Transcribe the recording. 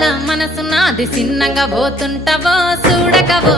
మనసు నాది సిన్నంగా పోతుంటవో చూడకవో